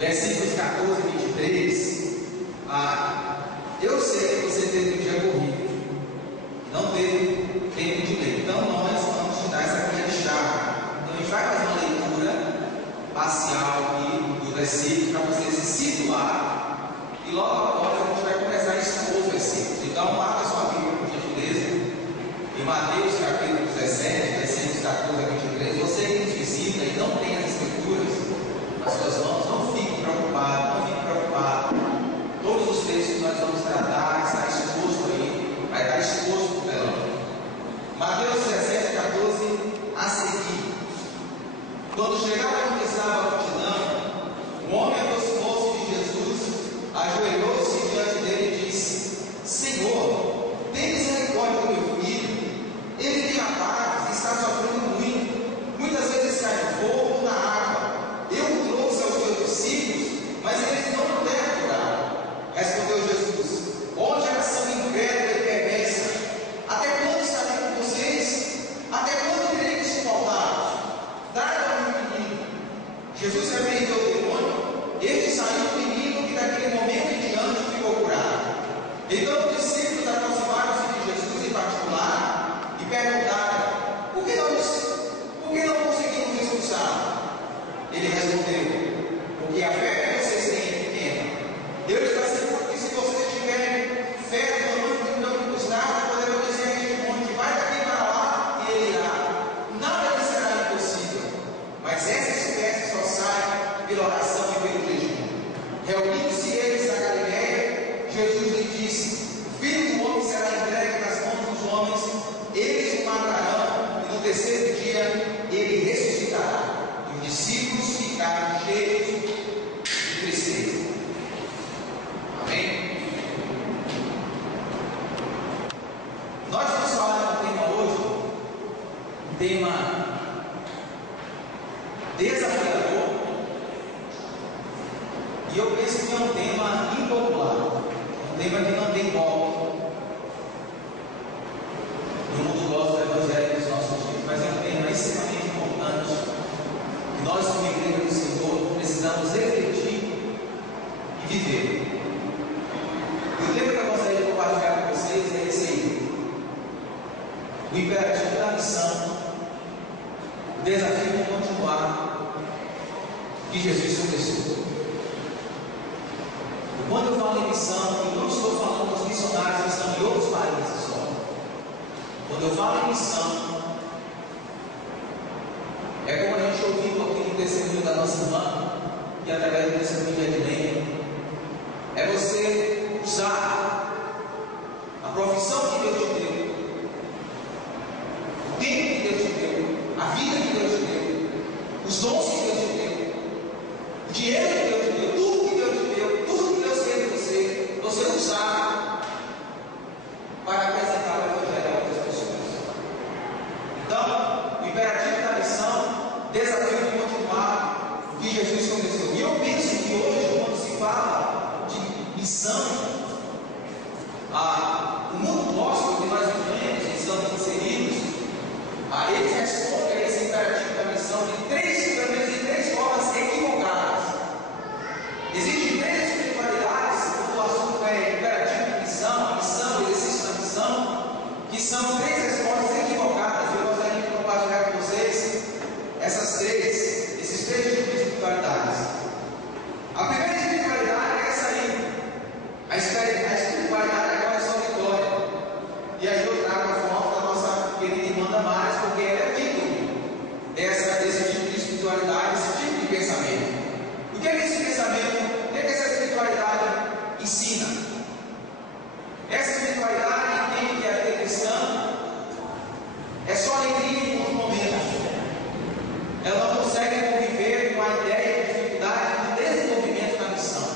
Versículos 14 e 23. Eu sei que você teve um dia corrido, não teve tempo de ler. Então nós vamos te dar essa guia de chave. Então a gente vai fazer uma leitura parcial aqui do versículo para você se situar. E logo após a gente vai começar a expor os versículos. Então marca sua Bíblia, por gentileza. Em Mateus capítulo 17, versículos 14 a 23. Você que nos visita e não tem as escrituras nas suas mãos, não fique preocupado, não fique preocupado. Todos os textos que nós vamos tratar está exposto aí, vai estar exposto no telão. Mateus 17, 14 a seguir. Quando chegaram onde estava a multidão, um homem aproximou-se de Jesus, ajoelhou-se diante dele e disse: Senhor, tem misericórdia do meu filho, ele tem ataques e está sofrendo muito, muitas vezes cai no fogo ou na água. Eu o trouxe aos teus discípulos, mas eles não puderam curar. Respondeu Jesus: onde a nação incrédula e perversa? Até quando estarei com vocês? Até quando terei que suportá-los? Traga-me o menino. Jesus repreendeu o demônio. Este saiu do menino e daquele momento em diante ficou curado. Então os discípulos aproximaram-se de Jesus em particular e perguntaram: por que não conseguimos expulsá-lo? Ele respondeu: porque a fé que vocês têm é pequena. Eu lhes asseguro que se vocês tiverem fé do tamanho de mostarda, poderão dizer a este monte: vai daqui para lá, e ele irá. Nada lhes será impossível. Mas essa espécie só sai pela oração e pelo jejum. Reunindo-se eles na Galiléia, Jesus lhe disse: o Filho do homem será entregue nas mãos dos homens, eles o matarão, e no terceiro dia ele ressuscitará. Os discípulos ficaram cheios de tristeza. Amém? Nós vamos falar de um tema hoje, um tema desafiador, e eu penso que é um tema impopular, um tema que não tem golpe. No mundo gosta do evangelho dos nossos dias, mas é um tema extremamente importante. Nós, como igreja do Senhor, precisamos refletir e viver. E o tema que eu gostaria de compartilhar com vocês é esse aí: o imperativo da missão, o desafio de continuar que Jesus começou. E quando eu falo em missão, eu não estou falando dos missionários que estão em outros países só. Quando eu falo em missão, é como a gente ouviu aqui no testemunho da nossa irmã, e através do testemunho de Ednei, é você usar a profissão que Deus te deu, o tempo que Deus te deu, a vida que Deus te deu, os dons que Deus te deu, o dinheiro que Deus te deu, tudo que Deus te deu, tudo que Deus fez de você, você usar para apresentar o Evangelho a outras pessoas. Então, o imperativo da missão, desafio de continuar o que Jesus começou. E eu penso que hoje, quando se fala de missão, o mundo gospel que nós vivemos, que estamos inseridos, eles respondem a esse imperativo da missão pelo menos de três formas equivocadas. Existem três espiritualidades, quando o assunto é imperativo de missão, a missão, o exercício da missão, que são três respostas equivocadas. Eu gostaria de compartilhar com vocês esses três tipos de espiritualidades. A primeira espiritualidade é essa aí. A espiritualidade agora é só vitória. E aí eu trago a foto da nossa querida irmã Damares, porque ela é ídolo desse tipo de espiritualidade, desse tipo de pensamento. O que é esse pensamento? O que essa espiritualidade ensina? Essa espiritualidade entende que a vida cristã é só alegria em alguns momentos. Ela não consegue conviver com a ideia de dificuldade de desenvolvimento da missão.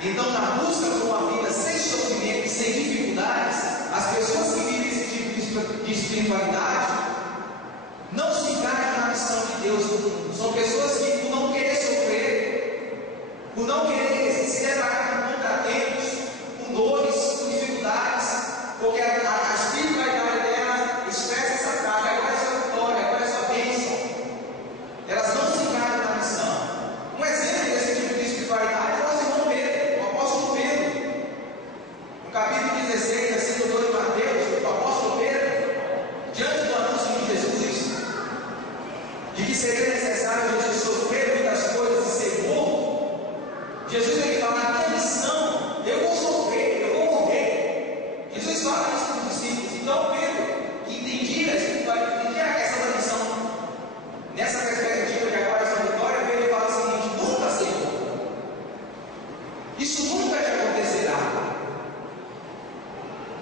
Então, na busca por uma vida sem sofrimento e sem dificuldades, as pessoas que vivem esse tipo de espiritualidade não se encaixam na missão de Deus no mundo. São pessoas que, por não querer sofrer, por não querer se deparar com contratempos, com dores, com dificuldades, porque a espiritualidade dela expressa essa carga, agora é sua vitória, agora é sua bênção. Elas não se encaixam na missão. Um exemplo desse tipo de espiritualidade é o irmão Pedro, o apóstolo Pedro. No capítulo 16, versículo 2 de Mateus, o apóstolo Pedro, diante do anúncio de Jesus, de que seria necessário Jesus sofrer muitas coisas e ser morto, Jesus ele fala: a minha missão, eu vou sofrer, eu vou morrer. Jesus fala isso para os discípulos. Então Pedro, que entendia a questão da missão nessa perspectiva de agora essa vitória, Pedro fala o seguinte: nunca, Senhor, isso nunca te acontecerá.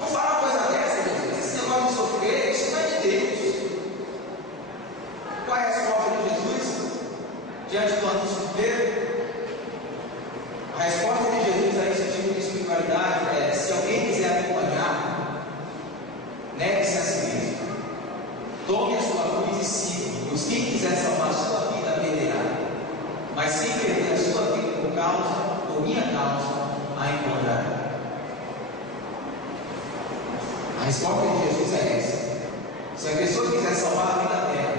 Não fala uma coisa dessa, Jesus. Esse negócio de sofrer, isso não é de Deus. Qual é a resposta de Jesus diante do anúncio de Pedro? A resposta de Jesus a esse tipo de espiritualidade é: se alguém quiser acompanhar, negue-se a si mesmo, tome a sua cruz e siga-me. Pois quem quiser salvar a sua vida, perderá. Mas quem perder a sua vida por minha causa, a encontrará. A resposta de Jesus é essa. Se a pessoa quiser salvar a vida dela,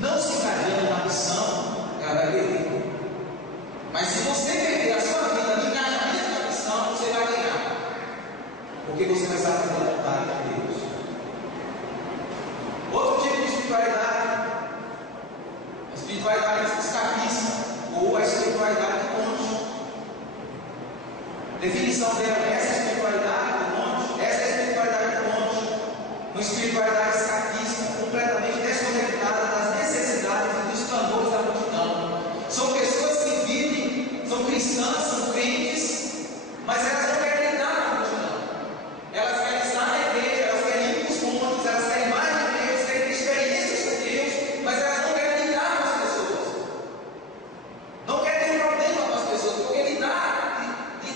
não se engajando na missão, ela vai perder. Mas se você perder a sua vida no engajamento na missão, você vai ganhar. Porque você vai estar fazendo a vontade de Deus. Outro tipo de espiritualidade, a espiritualidade escapista, ou a espiritualidade do monte. Definição dela: essa é a espiritualidade do monte, essa é a espiritualidade do monte, uma espiritualidade escapista, completamente desconectada das necessidades e dos clamores da multidão. São pessoas que vivem, são cristãs, são crentes, mas elas não querem lidar com a multidão. Elas querem estar na igreja, elas querem ir para os montes, elas querem mais de Deus, querem ter experiências com Deus, mas elas não querem lidar com as pessoas. Não querem ter problema com as pessoas, porque lidar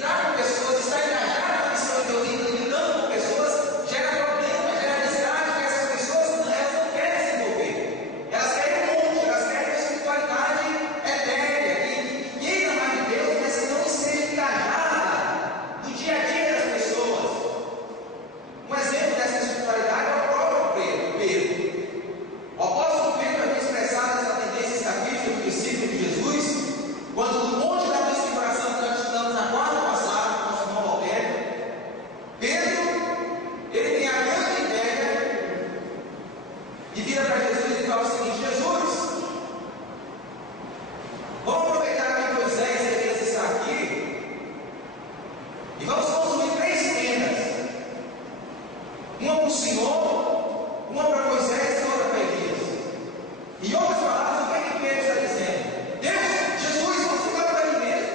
com pessoas, estar engajado na missão de Deus, lidando com pessoas, gera problema, gera amizade, porque essas pessoas elas não querem se envolver. Elas querem um monte, elas querem uma espiritualidade etérea, que queira mais de Deus, mas que não esteja engajada no dia a dia das pessoas. Um exemplo dessa espiritualidade é o próprio Pedro. O apóstolo Pedro havia expressado essa tendência escapista do discípulo de Jesus, quando no monte da transfiguração que nós estudamos na quarta passada, com o nosso irmão Valtério, Pedro, ele tem a grande ideia e vira para Jesus e fala o seguinte: Jesus, vamos aproveitar que Moisés e Elias estão aqui e vamos construir 3 tendas, uma para o Senhor, uma para Moisés e outra para Elias. Em outras palavras, o que é que Pedro está dizendo? Deus, Jesus, vamos ficar por aqui mesmo.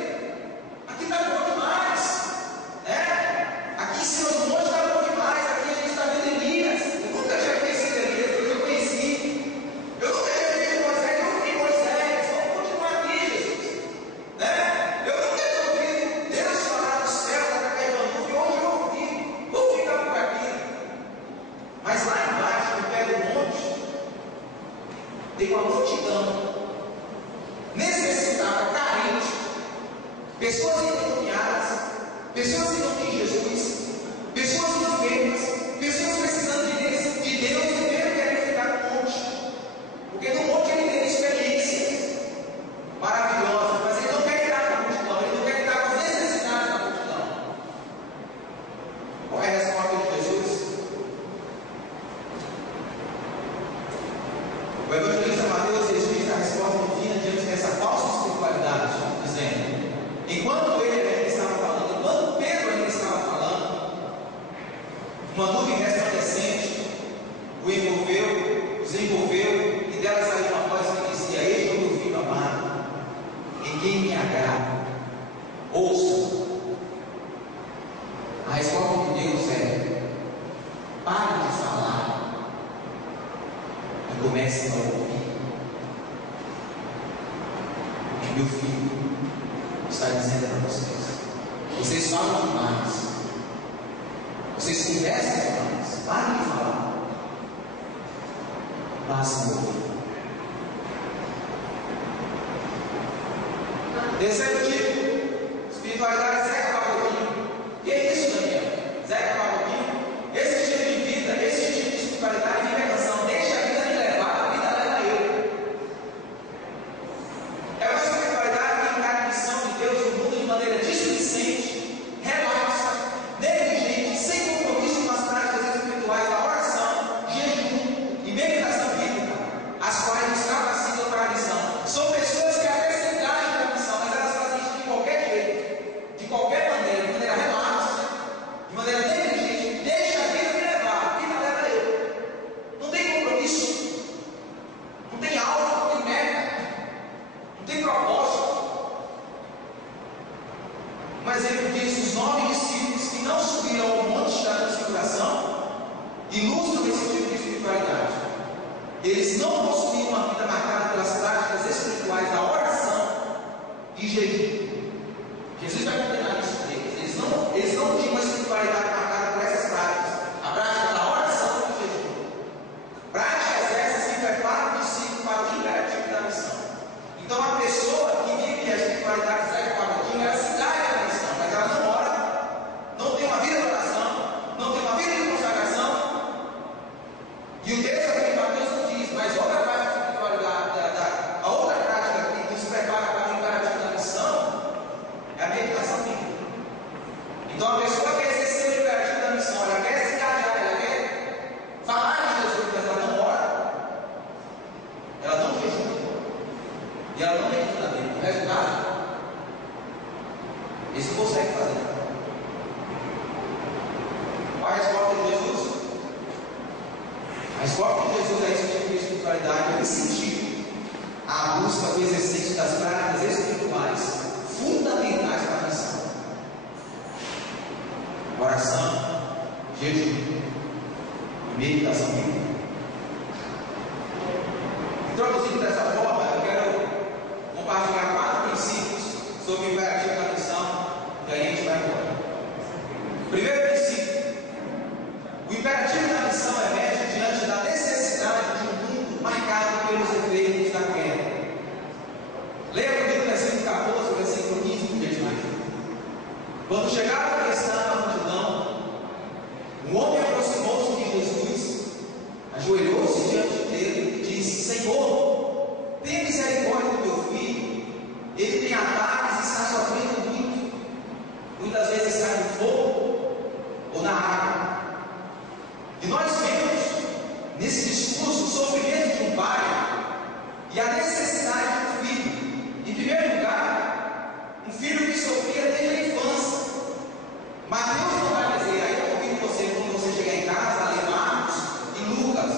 Aqui está bom demais, né? Aqui em cima do monte está bom demais. Aqui a gente está vendo Elias. Eu nunca tinha conhecido Elias, porque eu conheci. Eu nunca tinha visto Moisés, eu vi Moisés. Vamos continuar aqui, Jesus, né? Eu nunca tinha ouvido Deus falar do céu, da terra, hoje eu ouvi. Vou ficar por aqui. Mas lá embaixo, no pé do monte, tem uma multidão necessitada, carente, pessoas endemoniadas, pessoas que não têm Jesus, pessoas enfermas, pessoas precisando de Deus e primeiro querem ficar no monte, porque no monte ele tem experiências maravilhosas, mas ele não quer lidar com a multidão, ele não quer lidar com as necessidades da multidão. Qual é a resposta de Jesus? O evangelista Mateus registra a resposta divina diante dessa falsa espiritualidade, dizendo: enquanto ele ainda estava falando, enquanto Pedro ainda estava falando, uma nuvem resplandecente o envolveu, os envolveu, e dela saiu uma voz que dizia: eis o meu filho amado, em quem me agrada, ouça. A resposta de Deus é: pare de falar e comece a ouvir. Meu filho está dizendo para vocês falam demais, vocês conversam demais, parem de falar. Masmorra. Terceiro tipo, espiritualidade Zeca Pagodinho. Que é isso, Daniel? Zeca Pagodinho? Esse tipo de vida, esse tipo de espiritualidade vive a canção: deixa a vida me levar, a vida leva eu. É uma espiritualidade que encara a missão de Deus no mundo de maneira displicente, relaxa, negligente, sem compromisso com as práticas espirituais da oração, jejum e meditação bíblica, as quais nos capacitam para a missão. São pessoas que até se engajam na missão, mas elas fazem isso de qualquer jeito, de qualquer maneira, de maneira relaxa, de maneira negligente. Deixa a vida me levar, a vida leva eu. Não tem compromisso, não tem alvo, não tem meta, não tem propósito. Um exemplo disso: os 9 discípulos que não subiram ao monte da transfiguração ilustram esse tipo de espiritualidade. Eles não possuíam uma vida marcada pelas práticas espirituais da oração e jejum. Jesus vai condenar isso deles. Eles não tinham uma espiritualidade marcada por essas práticas, a prática da oração e do jejum. Práticas essas que preparam o discípulo para o imperativo da missão. Então, a pessoa que vive a espiritualidade Zeca Pagodinho, ela se engaja na missão, mas ela não ora, não tem uma vida de oração, não tem uma vida de consagração. E o texto aqui de Mateus não diz, mas outra prática de espiritualidade, a outra prática que nos prepara para o imperativo da missão é a meditação bíblica. Então, a pessoa quer exercer o imperativo da missão, ela quer se engajar, ela quer falar de Jesus, mas ela não ora, ela não jejua e ela não medita na Bíblia. O resultado, eles não conseguem fazer. Qual a resposta de Jesus? A resposta de Jesus a esse tipo de espiritualidade é incentivo à busca do exercício das práticas espirituais fundamentais para a missão: oração, jejum e meditação bíblica. Introduzindo dessa forma, eu quero compartilhar 4 princípios sobre o imperativo da missão que a gente vai embora. Primeiro princípio: o imperativo da missão emerge diante da necessidade de um mundo marcado pelos efeitos da queda. Leia comigo o versículo 14, versículo 15, por gentileza. Quando chegaram a questão da multidão, um homem aproximou-se de Jesus, ajoelhou-se diante dele e disse: Senhor, tenha misericórdia do meu filho, ele tem ataques e está sofrendo muito, muitas vezes cai no fogo ou na água. E nós vemos nesse discurso o sofrimento de um pai e a necessidade de um filho. Em primeiro lugar, um filho que sofria desde a infância. Mateus não vai dizer, aí eu convido você, quando você chegar em casa, a ler Marcos e Lucas,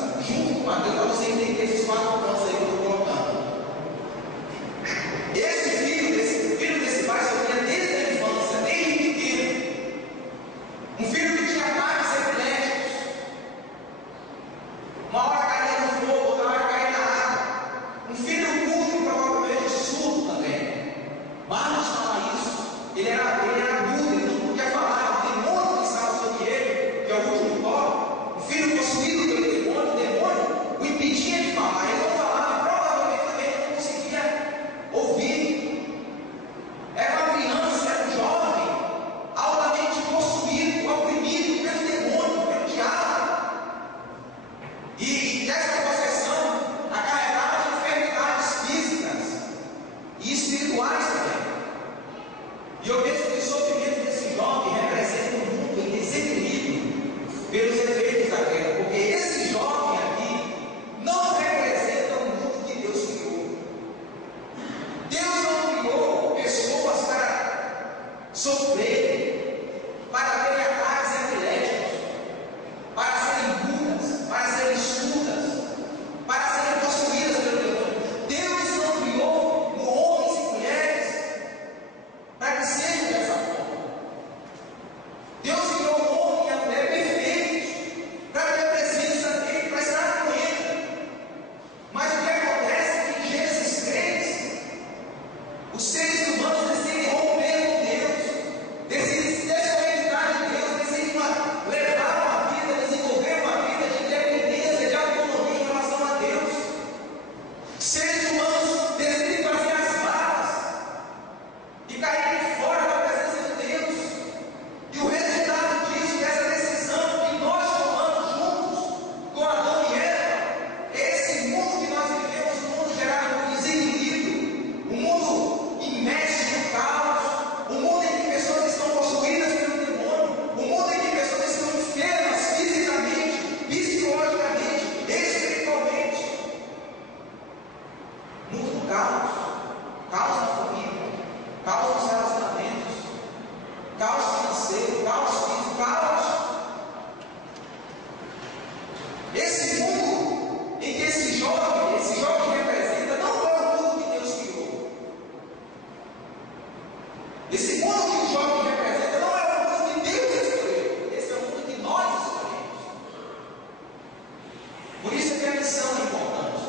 que a missão é importante.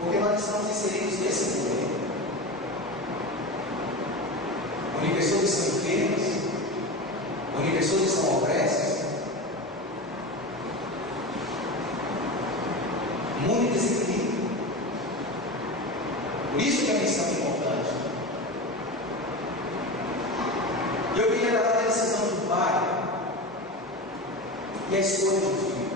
Porque nós estamos inseridos nesse mundo. Onde pessoas são enfermas, onde pessoas são opressas, muito desequilíbrio. Por isso que a missão é importante. Eu queria dar a decisão do pai e a escolha do filho.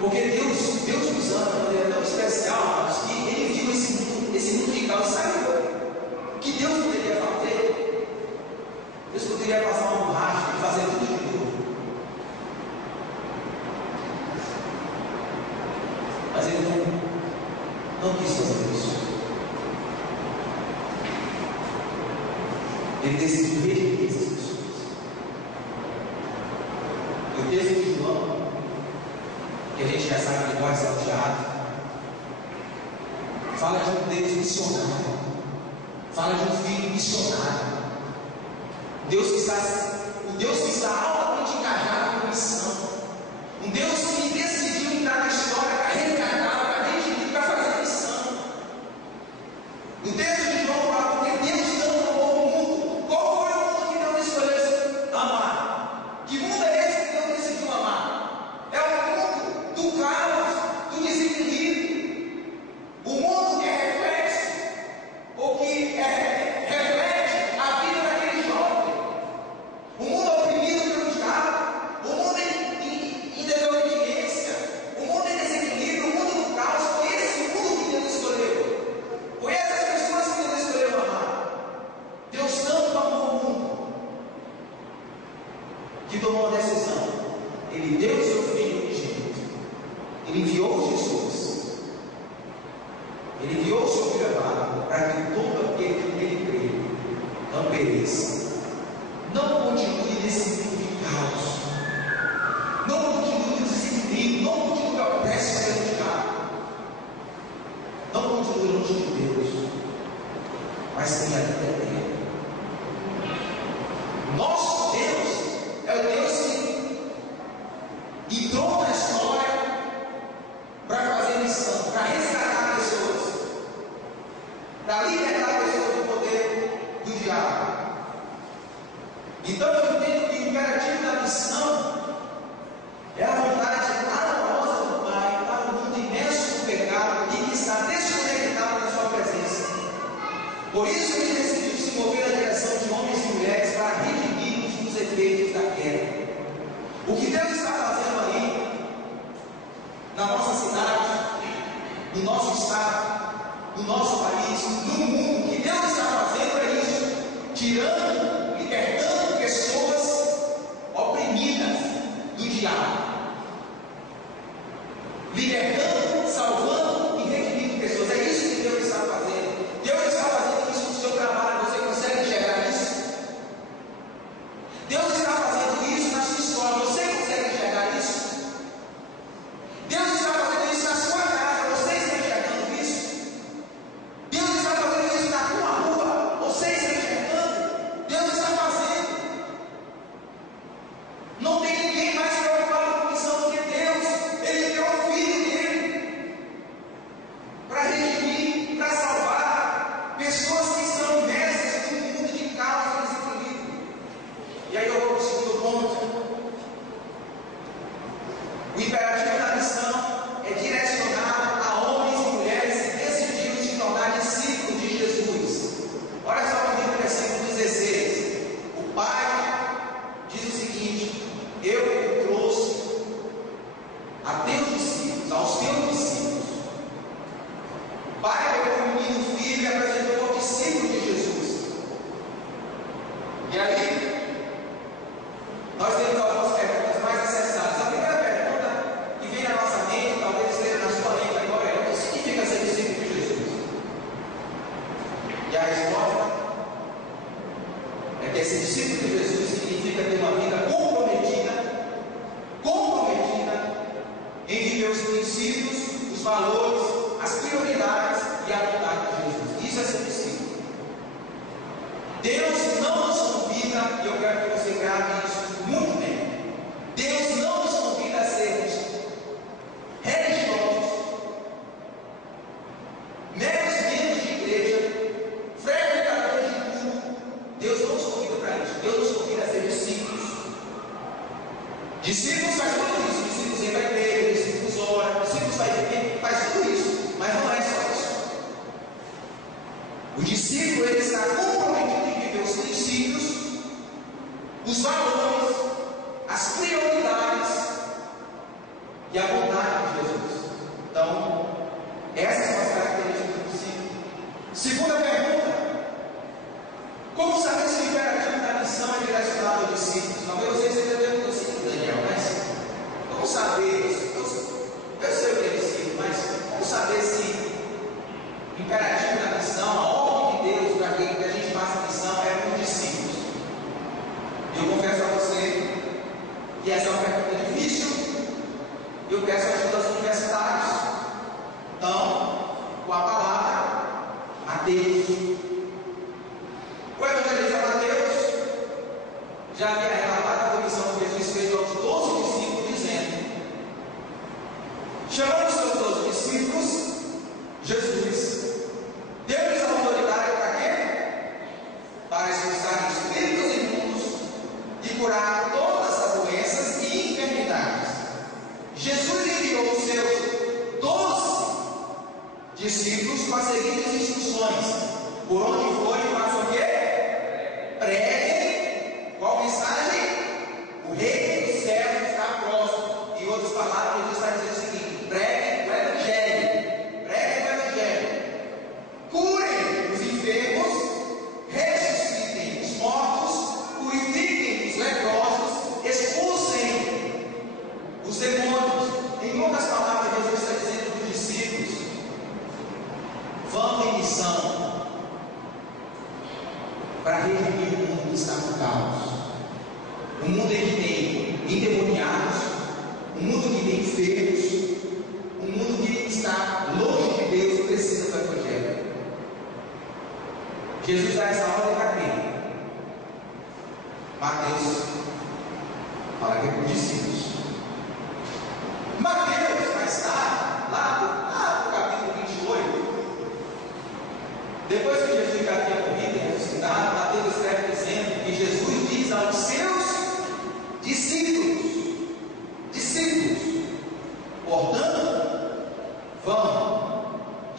Porque Deus nos ama de maneira tão especial, mas que Ele viu esse mundo de caos. Sabe o que Deus poderia fazer? Deus poderia passar uma borracha e fazer tudo de novo. Mas Ele não quis fazer isso. Ele decidiu redimir essas pessoas. O texto de João, que a gente já sabe que pode ser puxado, fala de um Deus missionário, fala de um filho missionário, o Deus que está altamente engajado com a missão, um Deus que decidiu entrar na história para resgatar, para redimir, para fazer missão. O texto de João fala porque Deus tanto amou o mundo. Qual foi o mundo que Deus escolheu amar? Que mundo é esse que Deus decidiu amar? É o mundo do caos, do desequilíbrio, o mundo que reflete, ou que reflete a vida daquele jovem, o mundo oprimido pelo diabo, o mundo em desobediência, o mundo em desequilíbrio, o mundo do caos. Foi esse o mundo que Deus escolheu. Foi essas pessoas que Deus escolheu amar. Deus tanto amou o mundo que tomou uma decisão. Ele deu o seu filho unigênito. Ele enviou Jesus. Ele enviou o seu filho amado para que todo aquele que nele crê não pereça. Não continue nesse mundo de caos. Não continue no desequilíbrio. Não continue opresso pelo diabo. Não continue longe de Deus. Mas tenha a vida dele. Nosso Deus é o Deus que entrou na história para fazer missão, para resgatar pessoas, para libertar pessoas do poder do diabo. Então eu entendo que o imperativo da missão é a vontade amorosa do Pai para o mundo imenso do pecado e que está desconectado da sua presença. Por isso ele decidiu se mover na direção de homens e mulheres para redimir-nos dos efeitos da queda. O que Deus está fazendo aí, na nossa cidade, no nosso estado, no nosso país, no mundo, o que Deus está fazendo é isso: tirando, libertando pessoas oprimidas do diabo, libertando, salvando e redimindo pessoas. É isso que Deus está fazendo. Deus está fazendo isso no seu trabalho. Você consegue enxergar isso? Deus está fazendo isso na sua história. Você consegue enxergar isso? Deus está fazendo isso na sua casa. Você está enxergando isso? Deus está fazendo isso na tua rua. Você está enxergando? Discípulos faz tudo isso, discípulos vêm para a igreja, discípulos oram, discípulos faz tudo isso, mas não é só isso. O discípulo ele está comprometido em viver os princípios, os valores, as prioridades e a vontade de Jesus. Então, essas são as características do discípulo. Segunda pergunta: como saber se o imperativo da missão é direcionado aos discípulos? Talvez você esteja perguntando assim, Daniel, mas como saber? Eu sei o que é discípulo, mas como saber se o imperativo da missão, a ordem de Deus para que a gente faça a missão é para os discípulos? Eu confesso a você que essa é uma pergunta difícil. Eu peço a ajuda dos universitários. Então, com a palavra, Mateus. O evangelista Mateus já havia relatado a comissão que Jesus fez aos 12 discípulos, dizendo: chamando os seus 12 discípulos, Jesus deu-lhes autoridade para quê? Para expulsar espíritos imundos e curar todas as doenças e enfermidades. Jesus enviou os seus 12 discípulos com as seguintes instruções: por onde forem, façam o quê? Preguem. Qual mensagem? O reino dos céus está próximo. Em outras palavras, Jesus está dizendo o seguinte: preguem o evangelho. Preguem o evangelho. Curem os enfermos, ressuscitem os mortos, purifiquem os leprosos, expulsem os demônios. Em outras palavras, Jesus está dizendo para os discípulos: vão em missão para redimir o mundo que está no caos, um mundo em que tem endemoniados, um mundo que tem enfermos, um mundo que está longe de Deus e precisa do evangelho. Jesus dá essa ordem para quem? Mateus fala que é para os discípulos. Mateus vai estar lá no capítulo 28. Depois que Jesus já tinha morrido e ressuscitado, Mateus escreve dizendo que Jesus diz aos seus discípulos, portanto, vão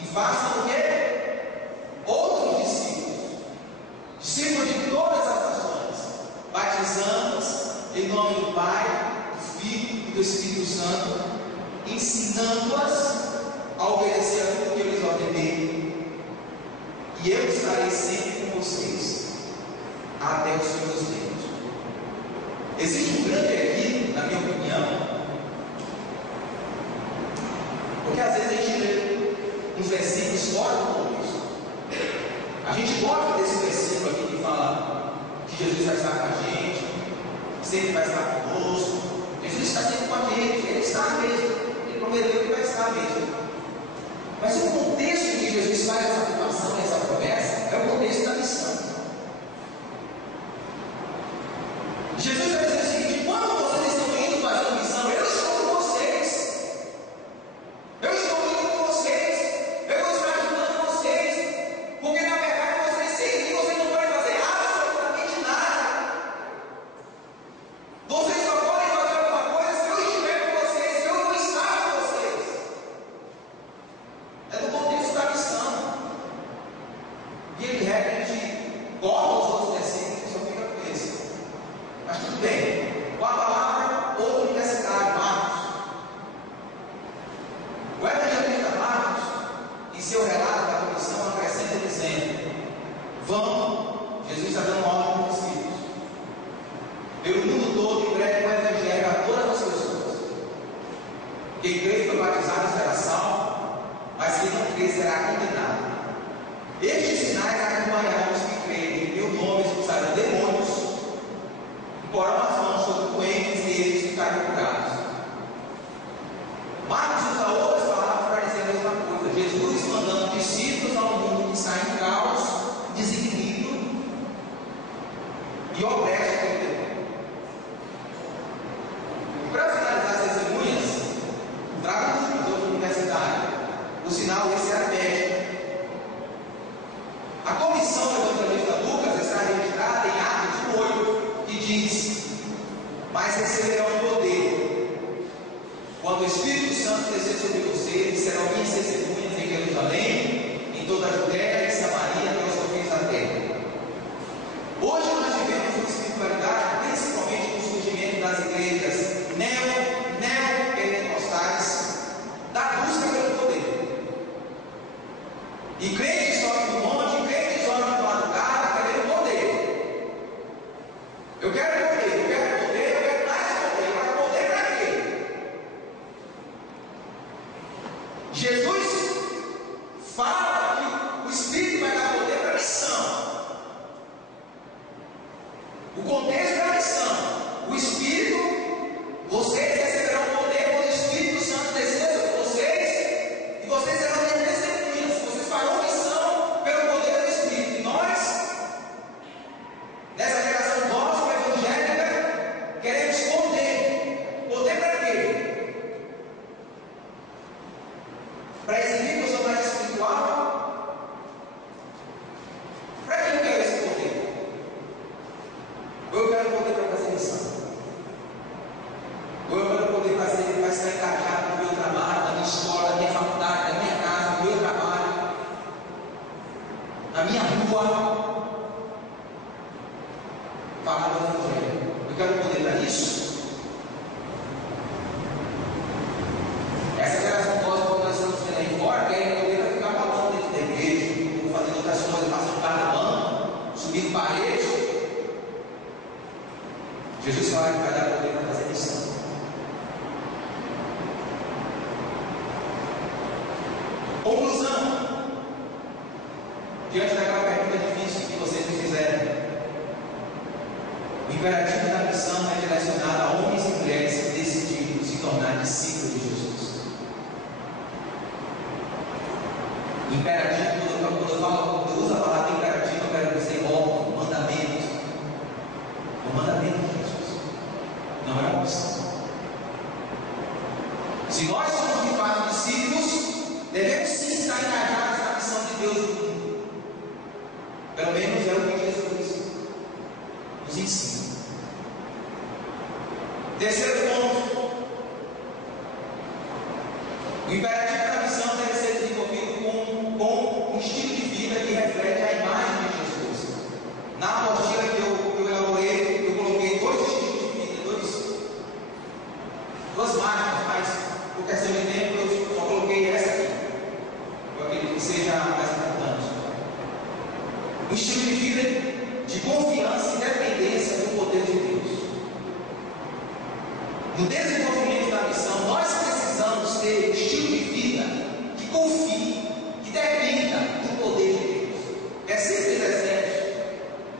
e façam o quê? Outros discípulos de todas as nações, batizando-os em nome do Pai, do Filho e do Espírito Santo, ensinando-as a obedecer a tudo que eu lhes ordenei. E eu estarei sempre com vocês até os fins dos tempos. Existe um grande equívoco, na minha opinião, porque às vezes a gente lê uns versículos fora do contexto. A gente gosta desse versículo aqui que fala que Jesus vai estar com a gente, sempre vai estar conosco. Jesus está sempre com a gente, Ele está mesmo, Ele prometeu que vai estar mesmo. Mas o contexto em que Jesus faz essa afirmação, essa promessa, é o contexto da missão. Jesus vai dizer o seguinte: quando vocês estão indo fazer uma missão, eu estou com vocês. Eu estou indo com vocês. Eu vou estar ajudando vocês. Porque na verdade vocês sem mim, vocês não podem fazer absolutamente nada. Vocês só podem fazer alguma coisa se eu estiver com vocês, se eu não estar com vocês. É no contexto da missão. E ele repete, corta os outros versículos e só fica com esse. Mas tudo bem. Com a palavra, outro universitário, Marcos. O evangelista Marcos, em seu relato da comissão, acrescenta dizendo: vão, Jesus está dando uma ordem para os discípulos, pelo mundo todo e pregue o evangelho a todas as pessoas. Quem crê e foi batizado será salvo, mas quem não crê será condenado. Estes sinais acompanharão os que creem. Em meu nome expulsarão demônios, porão as mãos sobre doentes e eles ficarão curados. Marcos usa outras palavras para dizer a mesma coisa. Jesus mandando discípulos ao mundo que está em caos, desequilíbrio e opressa pelo demônio. E para finalizar as testemunhas, trago números da universidade. O sinal esse é a festa. A comissão do evangelista Lucas está registrada em Atos 8, que diz: mas receberão poder descer sobre vocês, serão minhas testemunhas em Jerusalém, em toda a Judéia, em Samaria, até os confins da terra. Hoje nós vivemos uma espiritualidade, principalmente com o surgimento das igrejas neopentecostais, da busca pelo poder. E crentes sobem no monte, crentes sobem de madrugada, querendo poder. Eu quero poder, eu quero poder, eu quero mais poder. Mas poder para quê? Jesus fala que o Espírito vai dar poder para a missão. O contexto é a missão. O Espírito, vocês receberão poder quando o Espírito Santo descer sobre vocês, e vocês serão minhas testemunhas. Vocês farão missão pelo poder do Espírito. E nós, nessa geração gospel evangélica, queremos poder. Poder para quê? Para exibir que eu sou mais espiritual? Para que eu quero esse poder? Ou eu quero poder para fazer missão? Ou eu quero poder para estar encaixado no meu trabalho, na minha escola, na minha faculdade, na minha casa, no meu trabalho, na minha rua, falar do Evangelho? Eu quero poder para isso? Essa geração gosta, quando nós estamos vendo aí fora, quer poder para ficar falando dentro da igreja, ou fazendo outras coisas, passando caravana, subindo paredes. Jesus fala que vai dar poder para fazer missão. Conclusão. Diante daquela pergunta difícil que vocês me fizeram, o imperativo da missão é direcionado a homens e mulheres que decidiram se tornar discípulos de Jesus. Imperativo, quando eu uso a palavra imperativo, eu quero dizer ordem, mandamento. O mandamento de Jesus não é uma opção. Se nós somos de fato discípulos, devemos sim estar engajados na missão de Deus no mundo. Pelo menos é o que Jesus nos ensina. Terceiro ponto: o imperativo da missão deve ser desenvolvido com um estilo de vida que reflete a imagem de Jesus. Na apostila que eu elaborei, eu coloquei dois estilos de vida, duas marcas, mas por questão de tempo eu só coloquei essa aqui. Eu acredito que seja a mais importante. Um estilo de vida de confiança e dependência do poder de Deus. No desenvolvimento da missão, nós precisamos ter um estilo de vida que confie, que dependa do poder de Deus. Versículo 17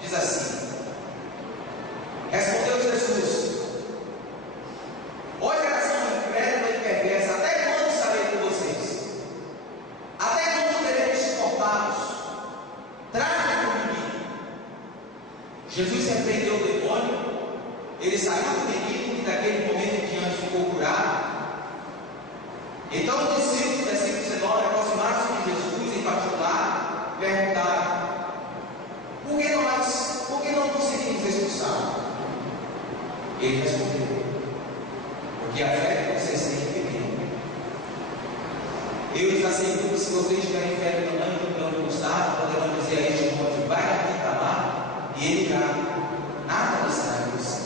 diz assim: respondeu Jesus: ó geração incrédula e perversa, até quando estarei com vocês? Até quando teremos suportá-los? Tratem comigo. Jesus repreendeu o demônio, ele saiu do menino e daquele momento em diante ficou curado. Então os discípulos, versículo 19, aproximaram-se de Jesus em particular, perguntaram: por que não conseguimos expulsá-lo? Ele respondeu: porque a fé que vocês têm é pequena. Eu lhes asseguro que se vocês tiverem fé no tamanho do grão de mostarda, poderão dizer a este monte: vai daqui para lá, e ele irá. Nada lhe sai do céu.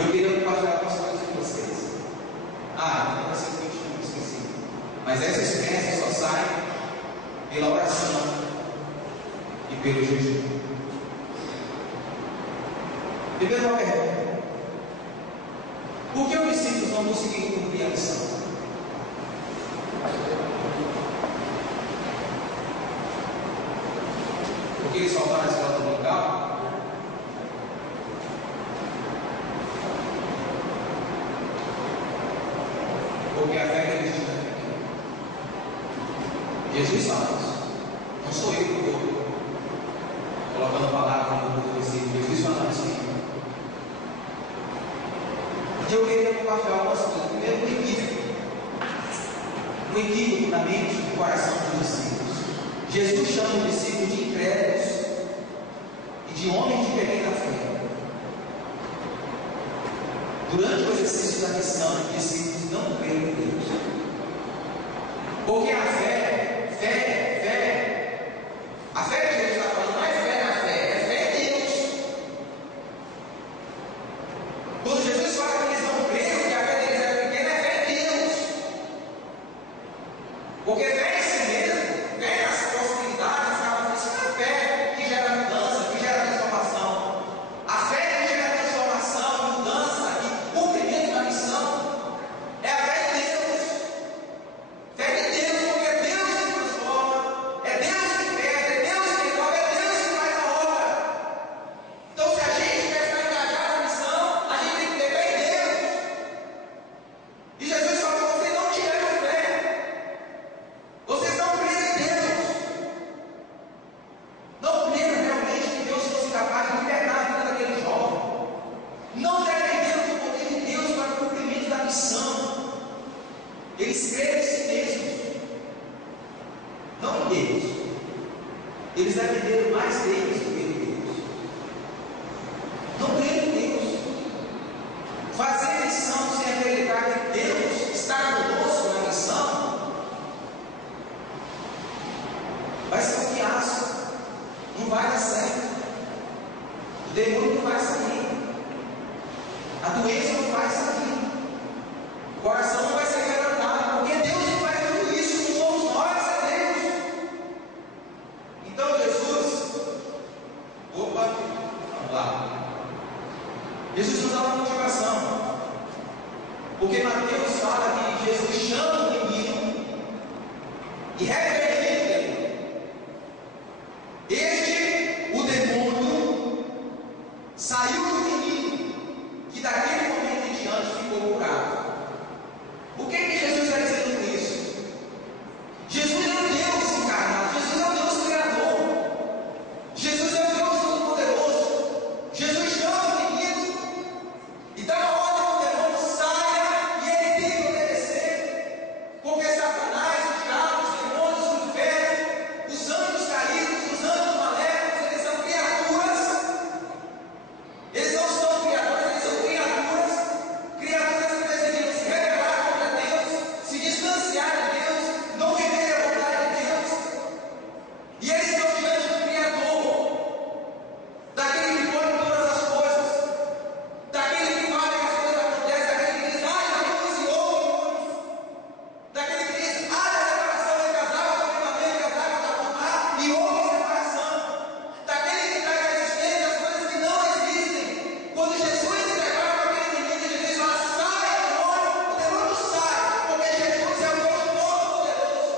Eu queria compartilhar algumas coisas com vocês. Não vai ser muito esqueci. Mas essa experiência só sai pela oração e pelo jejum. Primeiro uma pergunta: por que os discípulos não conseguiram cumprir a missão? Porque eles faltaram a escola dominical? Porque a fé que eles tinham é pequena. Jesus fala isso. Não sou eu que estou colocando palavras no mundo do versículo. Jesus fala isso. Porque eu queria compartilhar algumas coisas. Primeiro, um equívoco na mente e no coração dos discípulos. Jesus chama os discípulos de incrédulos e de homens de pequena fé. Durante o exercício da missão, os discípulos não creem em Deus. Porque a fé que Jesus está falando não é fé na fé, é fé em Deus. Quando Jesus fala que eles não creem, que a fé deles é pequena, é fé em Deus. Porque fé em si mesmo, fé nas possibilidades, isso não é fé que gera mudança, que gera transformação. A fé que gera transformação, mudança e cumprimento da missão é a fé em Deus. Fé em Deus, porque é Deus que transforma, é Deus que pede, é Deus que renova, é Deus que faz a obra. Então, se a gente quer estar engajado na missão, a gente tem que ter fé em Deus. E Jesus falou: vocês não tiveram fé, vocês não creem em Deus, não creram realmente que Deus fosse capaz de libertar a vida daquele jovem, não dependeram do poder de Deus para o cumprimento da missão. Eles creem em si mesmos, não em Deus. Eles dependeram mais deles do que de Deus. Não creem em Deus. Fazer missão sem acreditar que Deus está conosco na missão vai ser um fiasco. Não vai dar certo. O demônio não vai sair. A doença não vai sair. O coração não vai ser quebrantado. Porque Deus não faz tudo isso. Não somos nós, é Deus. Então Jesus, vamos lá. Jesus nos dá uma motivação. Porque Mateus fala que Jesus chama o menino e repreende ele. O demônio saiu do menino, que daquele momento em diante ficou curado. O que Jesus está dizendo com isso? Jesus é um Deus encarnado, Jesus é um Deus criador, Jesus é um Deus todo-poderoso. Jesus chama o menino e dá uma ordem que o demônio saia e ele tem que obedecer. Porque Satanás, o diabo, os demônios, o inferno, os anjos caídos, os anjos maléficos, eles são criaturas. Eles não são criaturas, eles são criaturas. Criaturas que desejam se rebelar contra Deus, se distanciar de Deus, não viver a vontade de Deus. E eles estão diante do Criador, daquele que pode todas as coisas, daquele que fala que as coisas acontecem, daquele que diz: ai, Deus e ouve, daquele que diz: ai, a separação é casal, comportamento, casal, transformar, e houve separação, daquele que traz à existência as coisas que não existem. Quando Jesus se depara com aquele menino, Jesus fala: sai, demônio, o demônio sai, porque Jesus é o Deus Todo-Poderoso.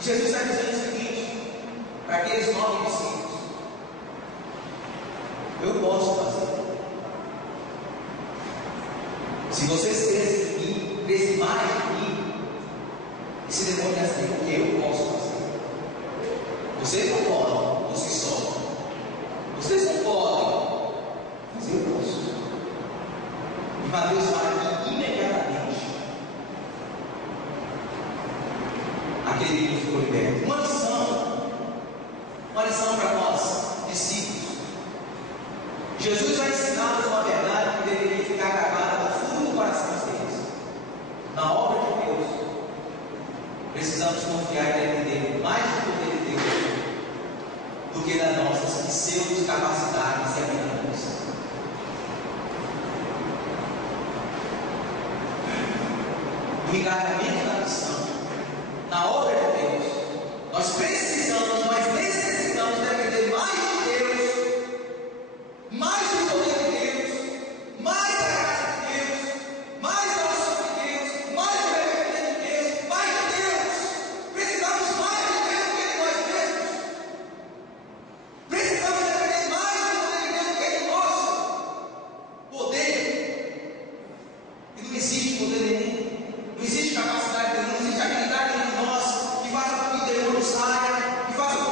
Jesus está dizendo o seguinte para aqueles 9 discípulos: eu posso fazer. Se vocês crescem em mim, crescem mais em mim, esse demônio é assim, porque eu posso fazer. Vocês não podem por si só. Vocês não podem, mas eu posso. E Mateus fala que imediatamente aquele menino ficou liberto. Uma lição para nós, discípulos. Jesus vai ensinar-nos uma verdade que deveria ficar gravada no fundo do coração deles. Na obra de Deus, precisamos confiar e depender mais do poder de Deus do que das nossas pseudo-capacidades e habilidades. O engajamento na missão, na obra de Deus, nós necessitamos depender mais de Deus, mais do poder de Deus, mais da graça de Deus, mais da unção de Deus, mais do reverendo de Deus, mais de Deus. Precisamos mais de Deus do que de nós mesmos. Precisamos depender mais do poder de Deus do que do nosso poder. E não existe poder nenhum, não existe capacidade nenhuma, não existe habilidade nenhuma em nós que faça com que o demônio saia, que faça com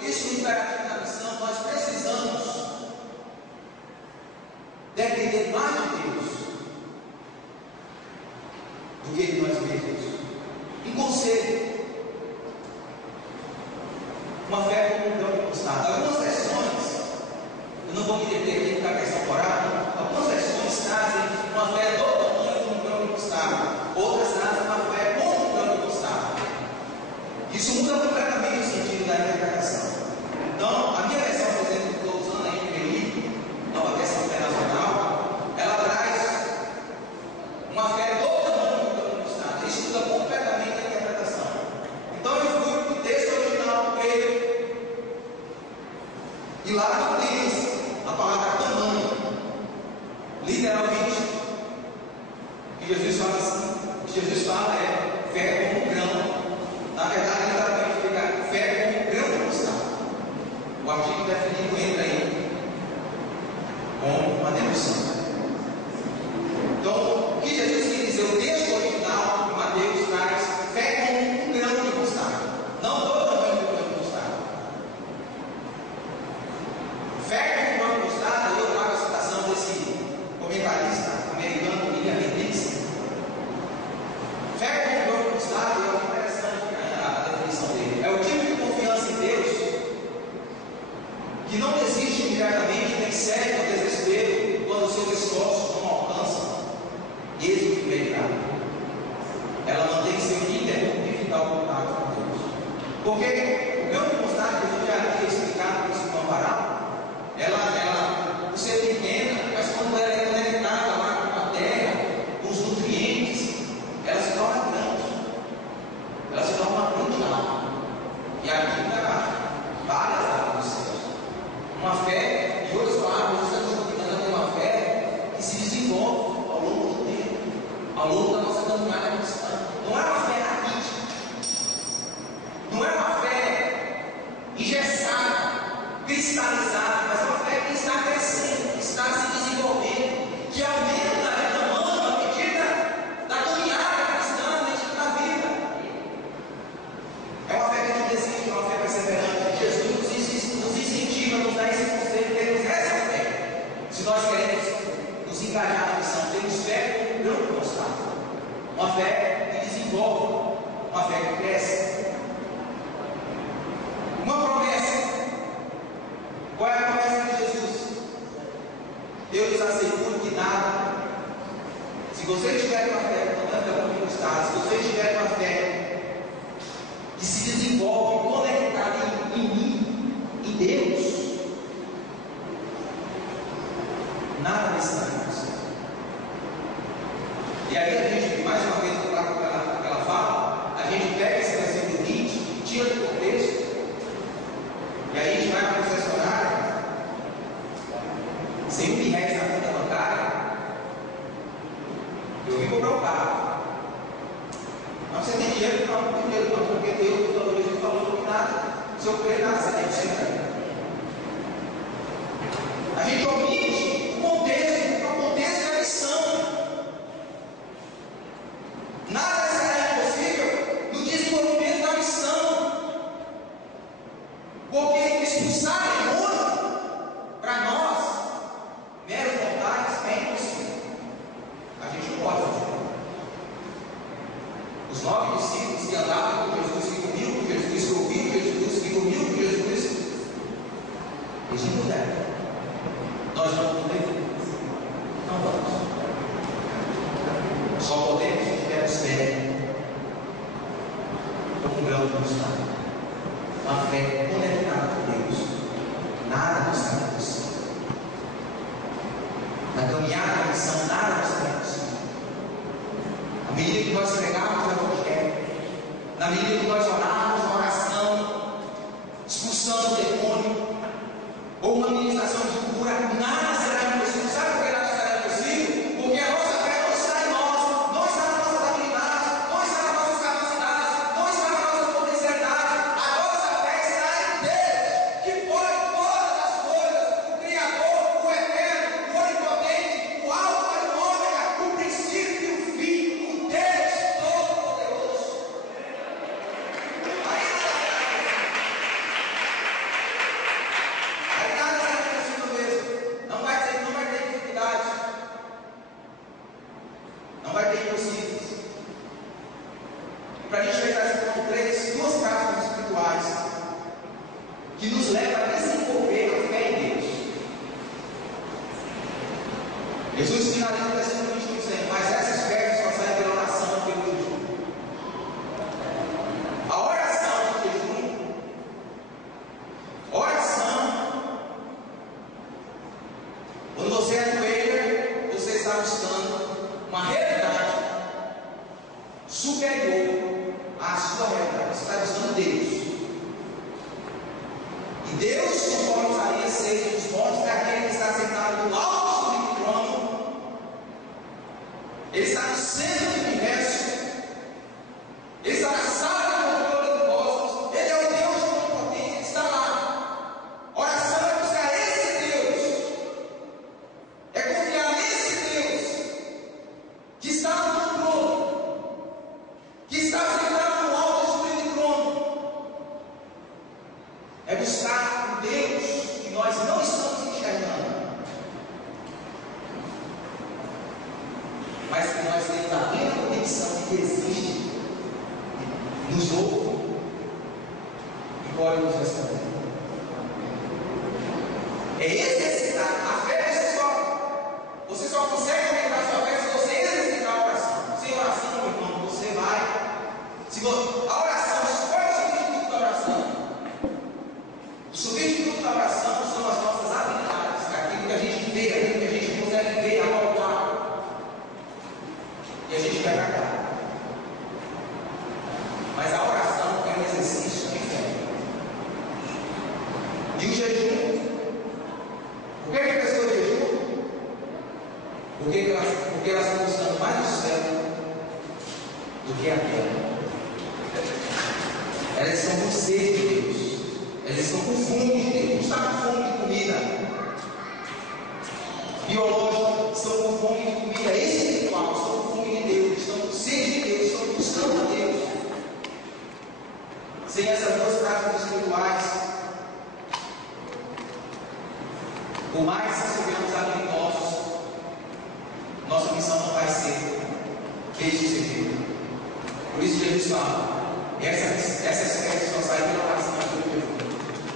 Por isso, no imperativo da missão, nós precisamos depender mais de Deus do que de nós mesmos. Em conselho, uma fé como um grão de mostarda. Algumas versões, eu não vou me deter aqui porque a questão oral, algumas versões trazem uma fé do tamanho de um grão de mostarda, outras trazem uma fé como um grão de mostarda. Isso muda completamente o sentido da interpretação. Então, a minha versão, por exemplo, que estou usando aí no meu livro, Nova Versão Internacional, ela traz uma fé do tamanho do grão de mostarda. Isso muda completamente a interpretação. Então, eu fui para o texto original grego, e lá diz a palavra tamanho, literalmente, o que Jesus fala assim, o que Jesus fala é fé como grão. Na verdade, literalmente fica fé como grão de mostarda. O artigo definido entra aí com uma dedução. Então, o que Jesus quis dizer, o texto original de Mateus traz fé como um grão de mostarda, não do tamanho do grão de mostarda. Fé como um grão de mostarda, eu trago a citação desse comentarista americano, William Hendricks. Fé como um grão de mostarda, eu acho interessante a definição dele. É o tipo de confiança em Deus que não desiste imediatamente, nem cede ao desespero quando os seus esforços não alcançam êxito imediato. Ela mantém seu ininterruptível contato com Deus. Porque o grão de mostarda, que eu já havia explicado para o Silvão Varal, ela, por ser pequena, mas quando ela é conectada lá com a terra, com os nutrientes, ela se torna grande. Ela se torna uma grande árvore. E habita várias árvores dos céus. Uma fé, de outras palavras, estamos convidando a ter uma fé que se desenvolve ao longo do tempo, ao longo da nossa caminhada cristã. Não é uma fé raquítica, não é uma fé engessada, cristalizada, mas é uma fé que está crescendo, que está se desenvolvendo, que aumenta de tamanho à medida da caminhada cristã, à medida da vida. É uma fé que não desiste, é uma fé perseverante. Jesus nos incentiva, nos dá esse conselho, temos essa fé. Se nós queremos nos engajar na missão, temos fé como um grão de mostarda. Uma fé que desenvolve, uma fé que cresce. Uma promessa. Qual é a promessa de Jesus? Eu lhes asseguro que nada. Se você tiver uma fé, como está, se você tiver uma fé que se desenvolve conectada em mim, em Deus, nada vai estar em você. E aí a gente, mais uma vez, eu trago aquela fala, a gente pega esse versículo 20, tira do contexto, e aí a gente vai para a concessionária, sem R$1.000 na conta bancária, eu vim comprar um carro. Não, você tem dinheiro? Não, não tem dinheiro não, porque Deus, toda vez que falou que nada, se eu crer nada, você tem que ser. A gente omite o contexto da missão. Nada será possível no desenvolvimento da missão, porque expulsar demônio para nós, meros mortais, é impossível. A gente não pode fazer. Os 9 discípulos que andavam com Jesus, que comiam com Jesus, que ouviam Jesus, que comiam com Jesus finaliza o versículo 21 dizendo: mas essas festas só saem pela oração e pelo jejum. A oração e o jejum, oração, quando você ajoelha, você está buscando uma realidade superior à sua realidade. Você está buscando Deus. E Deus, conforme Isaías 6, nos mostra aquele que está sentado no alto do trono. Ele está no centro do universo. Ele está na sala de controle do cosmos. Ele é o Deus de onipotência. Ele está lá. Oração é buscar esse Deus. É confiar nesse Deus que está no trono, que está sentado no alto do trono. É buscar um Deus que nós não estamos enxergando, mas que nós temos a plena convicção de que existe, nos ouve e pode nos responder. É exercitar a fé. Você só consegue aumentar sua fé se você exercitar a oração. Sem oração, meu irmão, você vai. A oração, qual é o substituto da oração? O substituto da oração são as nossas habilidades, aquilo que a gente vê, aquilo que a gente consegue ver, anotar. E a gente vai para cá. Mas a oração é um exercício de fé. E o jejum? Por que a pessoa jejum? Porque elas estão buscando mais o céu do que a terra. Elas estão com sede de Deus. Elas estão com fome de Deus. Não está com fome de comida biológica, estão com fome de comida espiritual, estão com fome de Deus, estão com sede de Deus, estão buscando a Deus. Sem essas duas práticas espirituais, por mais que sejamos habilidosos, nossa missão não vai ser bem-sucedida. Por isso Jesus fala: essas festas só saem pela oração e pelo jejum.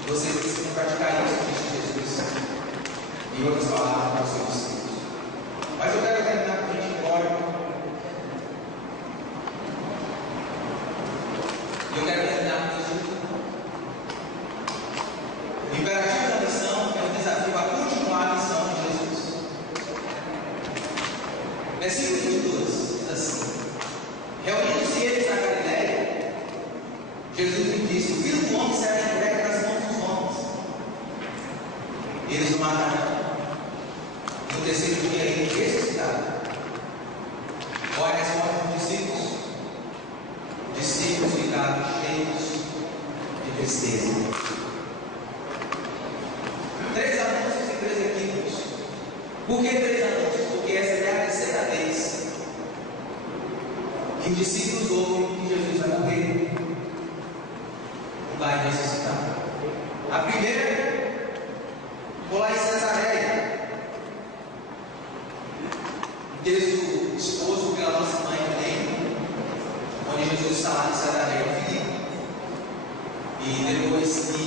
Vocês precisam praticar isso, disse Jesus, em outras palavras, para os seus discípulos. Mas eu quero terminar com a gente embora. Eu quero terminar com isso. O imperativo da missão é um desafio a continuar a missão de Jesus. Versículo 22 diz assim: reunindo-se eles na Galiléia, Jesus lhe disse: o filho do homem será entregue nas mãos dos homens. Eles o matarão. No terceiro dia ele ressuscitará. Olha a resposta dos discípulos. Os discípulos ficaram cheios de tristeza. 3 anúncios e 3 equívocos. Por que 3 anúncios? Porque essa é a terceira vez que os discípulos ouvem que Jesus vai morrer e vai ressuscitar. A primeira foi lá em Cesareia. O texto exposto pela nossa mãe Helena, onde Jesus está lá em Cesareia Filipe. E depois que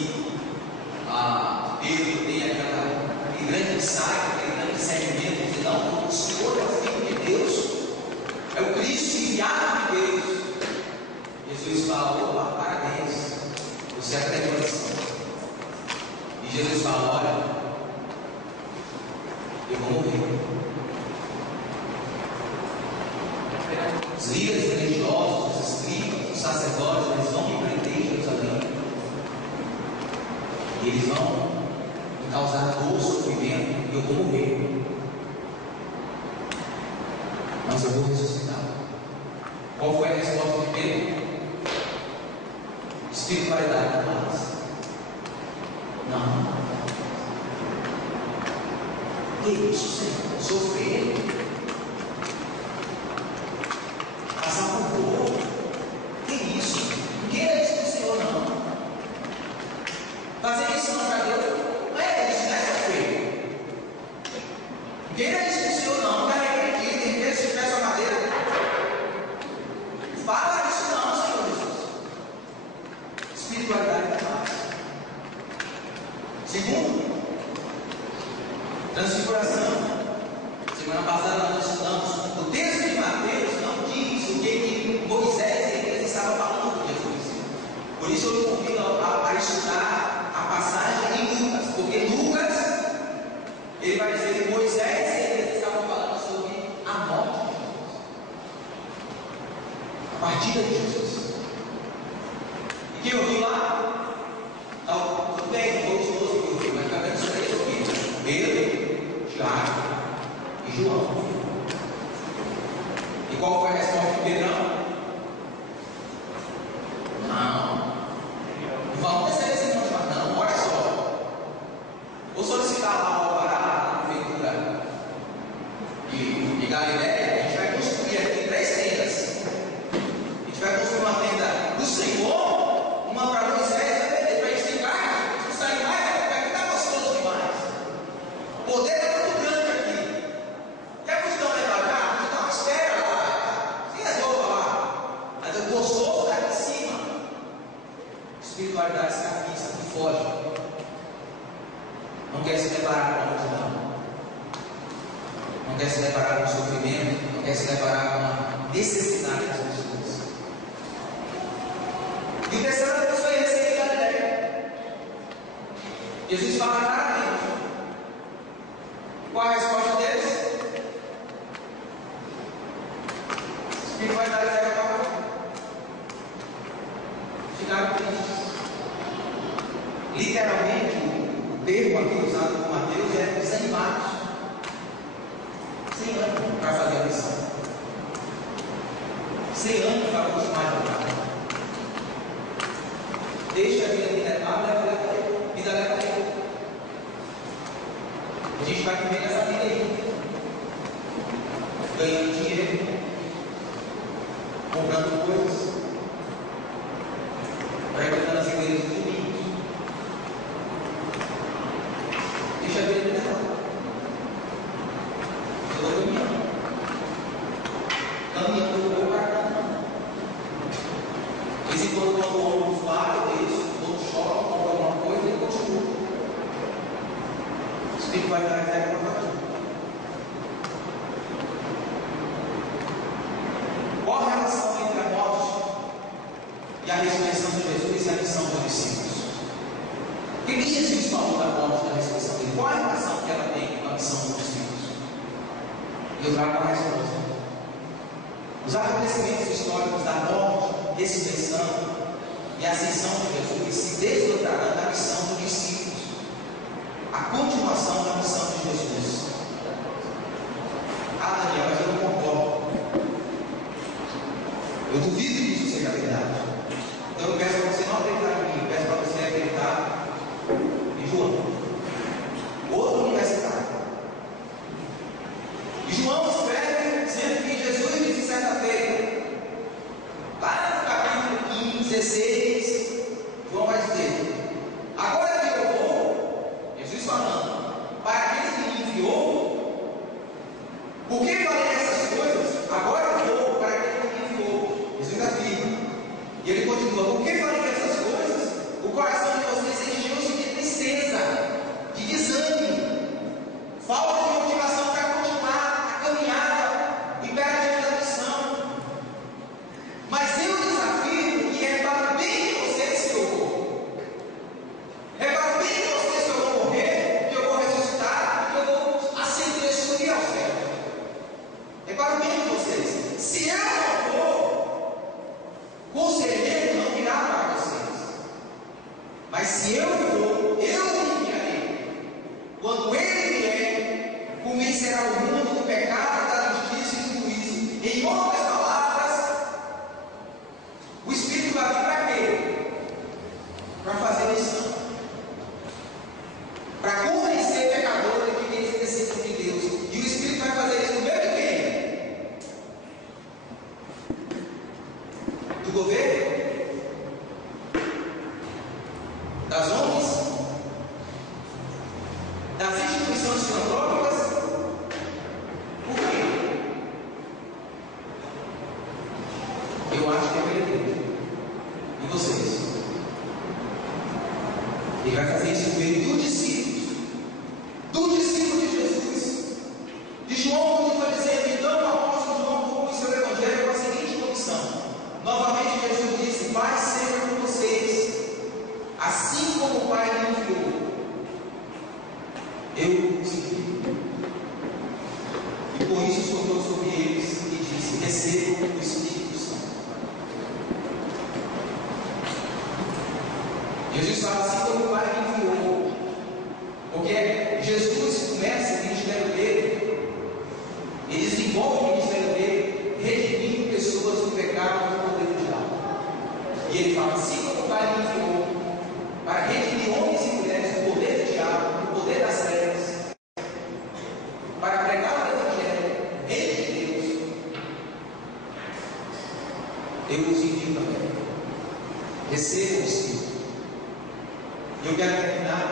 Pedro tem aquele grande insight, aquele grande discernimento, de dizer: não, o Senhor é o Filho de Deus, é o Cristo enviado de Deus. Jesus fala: opa, parabéns, você acreditou nisso. E Jesus fala: olha, eu vou morrer. Os líderes religiosos, os escribas, os sacerdotes, eles vão me prender em Jerusalém. E eles vão me causar dor, sofrimento, e eu vou morrer. Mas eu vou ressuscitar. Qual foi a resposta de Pedro? Espiritualidade da paz. Não. Que isso, Senhor? Sofrer. Passar por dor. Que isso? Ninguém é isso do Senhor, não. Fazer isso não para Deus não é isso, não é sofrer. Ninguém é isso do Senhor, não. Carrega aqui, tem que se tiver sua madeira. Fala isso não, Senhor Jesus. Espiritualidade da paz. Segundo, transfiguração. Semana passada nós estudamos o texto de Mateus, não diz o que Moisés e eles estavam falando com Jesus. Por isso eu convido a estudar a passagem em Lucas, porque Lucas ele vai dizer que Moisés e eles estavam falando sobre a morte de Jesus, a partida de Jesus. E quem ouviu lá? Tudo bem, todos os que ouviram, mas pelo menos três ouviram: Pedro, Tiago e João. E qual foi a resposta de Pedrão? Não vamos descer esse monte, mas não, olha só, vou solicitar lá o alvará da prefeitura de Galiléia. A gente vai construir aqui 3 tendas. A gente vai construir uma tenda do Senhor, uma para Moisés, para a gente ter carne, se sair mais, vai ficar gostoso demais. O poder é muito grande aqui. Quer buscar levar? Então uma espera lá, se resolva lá. Mas o gostoso está aqui em cima. Espiritualidade escapista, que foge. Não quer se deparar com a multidão. Não quer se deparar com o sofrimento. Não quer se deparar com a necessidade das pessoas. E o terceiro Deus foi receber Galiléia. Jesus fala claramente. Qual a resposta deles? Espiritualidade era para ficaram tristes. Literalmente, o termo aqui usado por Mateus é desanimados, sem ânimo para fazer a missão, sem ânimo para continuar a lutar. Deixa a vida me levar, vida leva a Deus. A gente vai comer essa vida aí, ganhando dinheiro, comprando coisas, frequentando as igrejas dos domingos. Deixa a vida me levar. Eu estou caminhando do meu cartão. De vez em quando o ônibus para, eu deixo, vou no shopping, compro alguma coisa e continuo. O Espírito vai dar a ideia para partir. Qual a relação entre a morte e a ressurreição de Jesus e a missão dos discípulos? O que Jesus falou da morte e da ressurreição dele? Qual a relação que ela tem com a missão dos discípulos? E eu trago a resposta. Os acontecimentos históricos da morte, ressurreição e ascensão de Jesus se desdobrarão da missão dos discípulos, a continuação da missão de Jesus. Ah, Daniel, mas eu não concordo. Eu duvido que isso seja verdade. Então eu peço para você não acreditar em mim, eu peço para você acreditar em João, outro universitário. E João escreve dizendo que Jesus disse certa-feira, lá no capítulo 15, 16, João vai dizer: agora que eu vou, Jesus falando, para aquele que me enviou, por que falei essas coisas? Agora que eu vou, para aquele que me enviou. Jesus afirma. E ele continua: por que falei essas coisas? O coração de vocês encheu-se de tristeza, de desânimo, falta de motivação para continuar a caminhada imperativa da missão. Mas eu desafio que é para o bem de vocês que eu vou. É para o bem de vocês que eu vou morrer, que eu vou ressuscitar, que eu vou ascender, subir ao céu. É para o bem de vocês. Se eu não for, conselheiro não virá para vocês. Mas se eu for, eu enviarei. Quando ele vier, convencerá o mundo do pecado, da justiça e do juízo. Em outras palavras, o Espírito vai vir para quê? Para fazer missão. Para convencer pecadores de que eles necessitam de Deus. E o Espírito vai fazer isso no meio de quem? Do governo? Das ONGs? Das instituições filantrópicas? Por quê? Eu acho que é pela igreja. E vocês? Ele vai fazer isso no meio dos discípulos. Do discípulo de Jesus. De João. o Pai me enviou, eu segui. E por isso soprou sobre eles e disse: recebam o Espírito Santo. Jesus fala assim: como o Pai me enviou. Porque Jesus começa o ministério dele, ele desenvolve o ministério dele, redimindo pessoas do pecado e do poder do diabo. E ele fala assim: como o Pai me enviou para redimir homens e mulheres do poder do diabo, do poder das trevas, para pregar o Evangelho, reino de Deus, eu os envio também. Recebam o Espírito. E eu quero terminar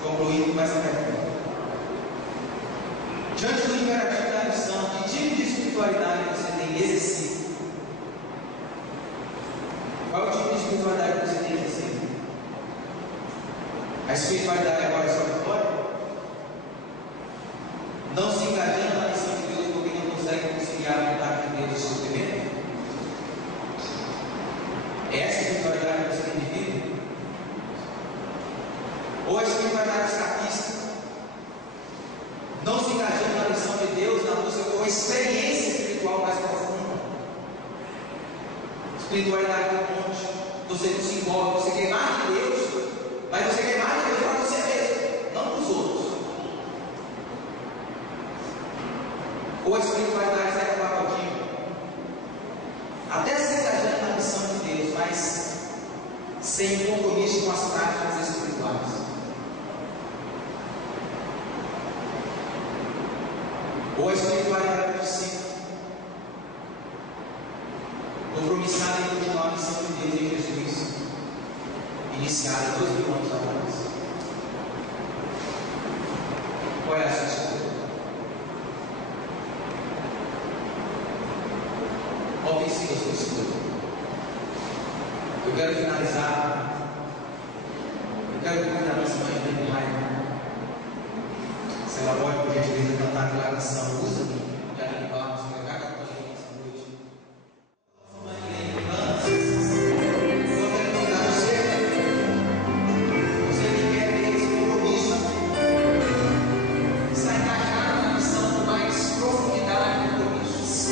concluindo com essa pergunta. Diante do imperativo da missão, que tipo de espiritualidade você tem exercido? Qual é o tipo de espiritualidade que você tem exercido? A espiritualidade agora é só vitória? Não se engajando na missão de Deus porque não consegue conciliar a vontade de Deus e o sofrimento? É essa espiritualidade que você tem vivido? Ou a espiritualidade escapista, não se engajando na missão de Deus, na busca por uma experiência espiritual mais profunda? Espiritualidade do monte, você não se envolve, você quer mais de Deus, mas você quer mais de Deus para você mesmo, não para os outros. Ou a espiritualidade Zé Pagodinho, até se engajando na missão de Deus, mas sem compromisso com as práticas espirituais. Ou a espiritualidade do discípulo, compromissada em continuar a missão de Deus em Jesus, iniciada 2000 anos atrás. Qual é a sua escolha? Qual tem sido a sua escolha? Eu quero finalizar. Eu quero convidar a nossa mãe de raiva. Se ela pode, por gentileza, cantar a declaração, usa-me de animar, se pegar com a gente essa noite. Nossa mãe de lembranças, eu quero convidar você que quer ter esse compromisso, está engajado na missão com mais profundidade e compromisso.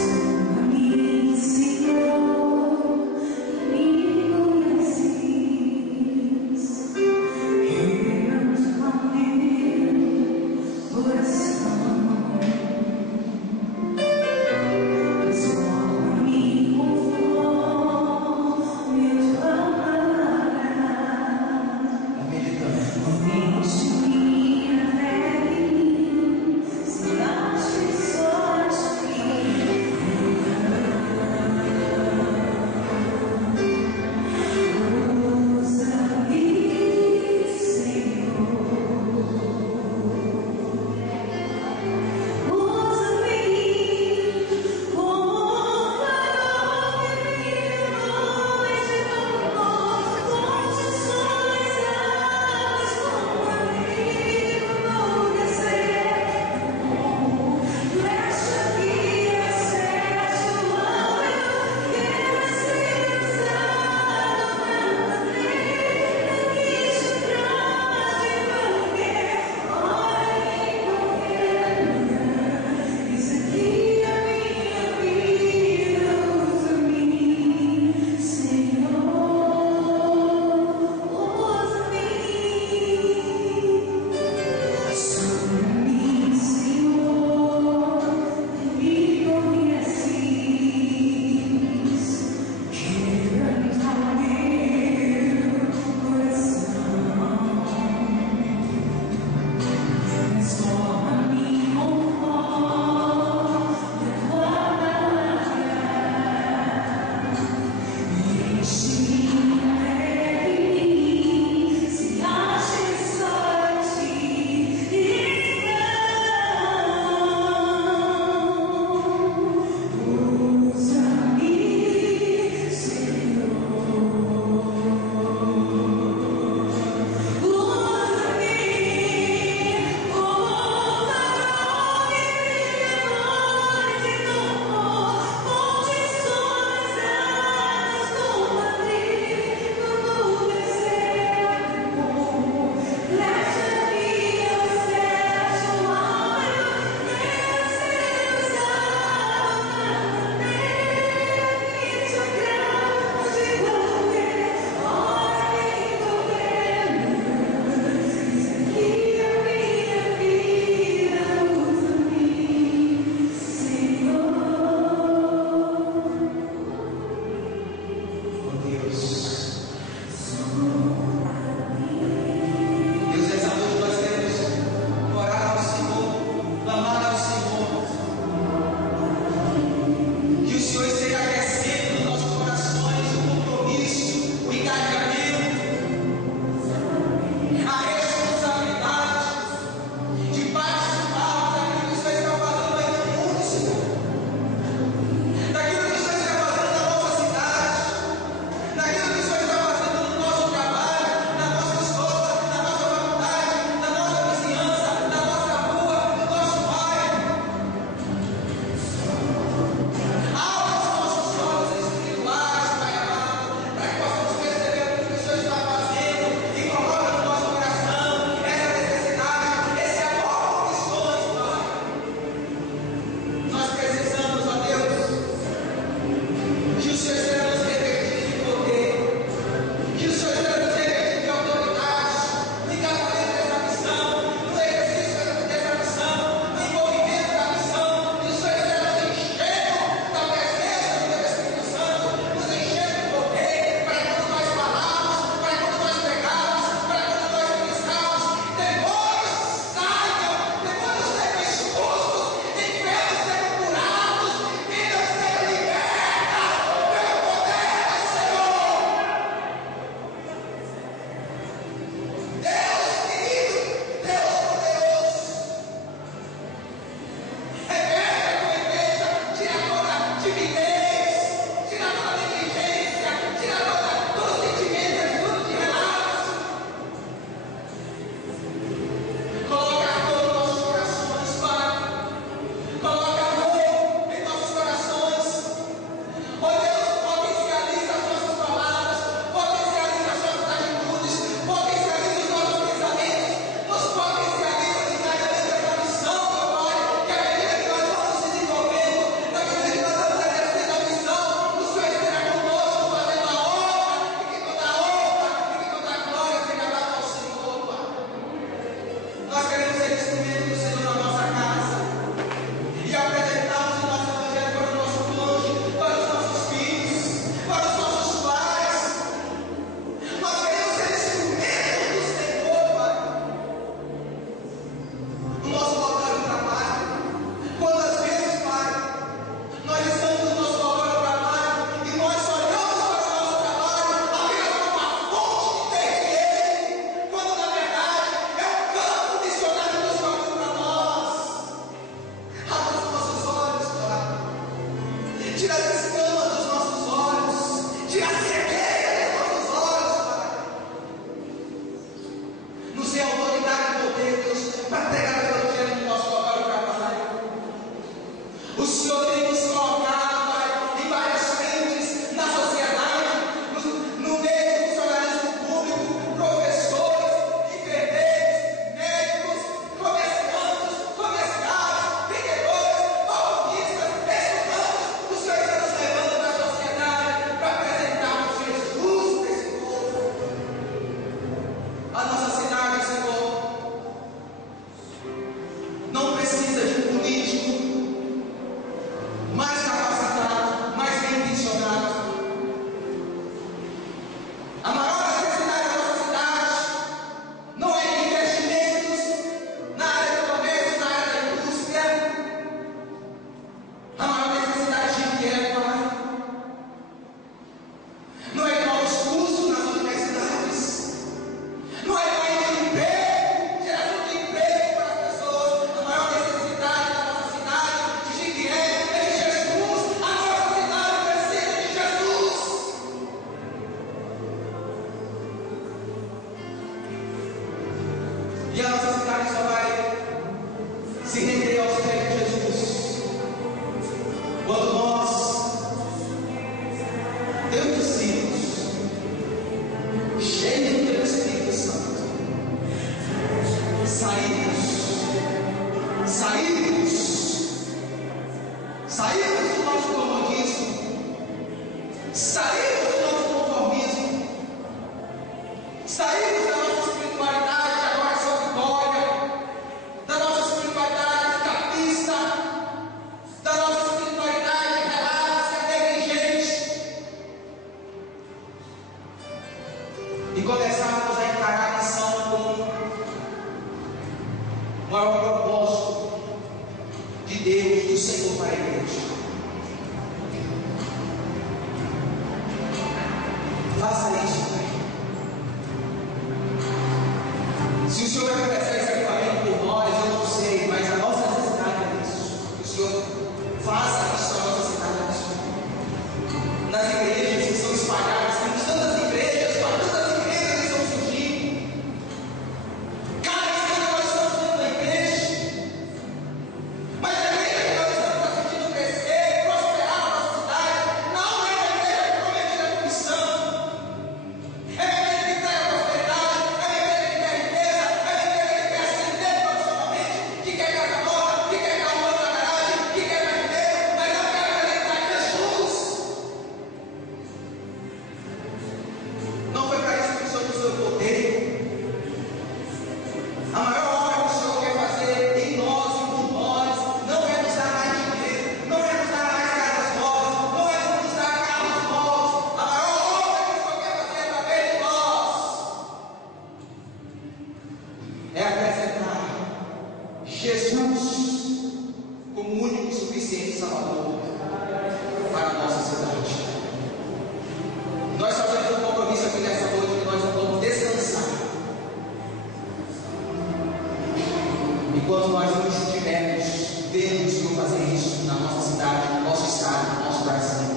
Enquanto nós não estivermos vendo o Senhor fazer isso na nossa cidade, no nosso estado, no nosso Brasil,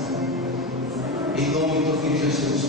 em nome do Filho Jesus,